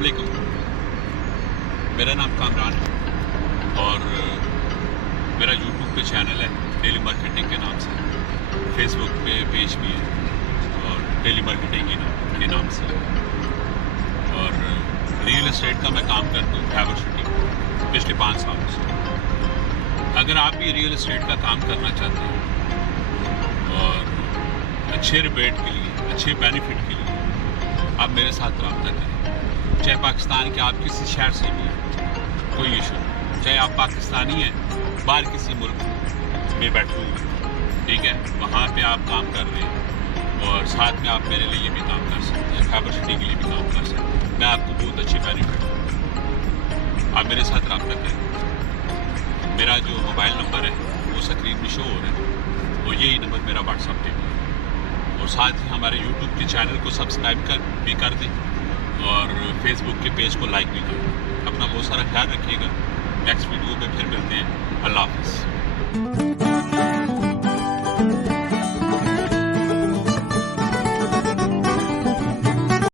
علیکم، میرا نام کامران ہے اور میرا یوٹیوب پہ چینل ہے ڈیلی مارکیٹنگ کے نام سے، فیس بک پہ پیج بھی ہے اور ڈیلی مارکیٹنگ کے نام سے، اور ریئل اسٹیٹ کا میں کام کرتا ہوں خیبر سٹی پچھلے 5 سالوں سے۔ اگر آپ بھی ریئل اسٹیٹ کا کام کرنا چاہتے ہیں اور اچھے ریبیٹ کے لیے، اچھے بینیفٹ کے لیے آپ میرے ساتھ رابطہ کریں، چاہے پاکستان کے آپ کسی شہر سے بھی ہیں، کوئی ایشو نہیں، چاہے آپ پاکستانی ہیں باہر کسی ملک میں بیٹھے ہوئے، ٹھیک ہے، وہاں پہ آپ کام کر رہے ہیں اور ساتھ میں آپ میرے لیے بھی کام کر سکتے ہیں، خیبر سٹی کے لیے بھی کام کر سکتے ہیں، میں آپ کو بہت اچھے بینیفٹ دوں گا، آپ میرے ساتھ رابطہ کریں۔ میرا جو موبائل نمبر ہے وہ اسکرین میں شو ہو رہا ہے، اور یہی نمبر میرا واٹس ایپ پہ بھی ہے، اور ساتھ ہی ہمارے یوٹیوب کے چینل کو سبسکرائب بھی کر دیں اور فیس بک کے پیج کو لائک بھی کریں۔ اپنا بہت سارا خیال رکھیے گا، نیکسٹ ویڈیو پہ پھر ملتے ہیں، اللہ حافظ۔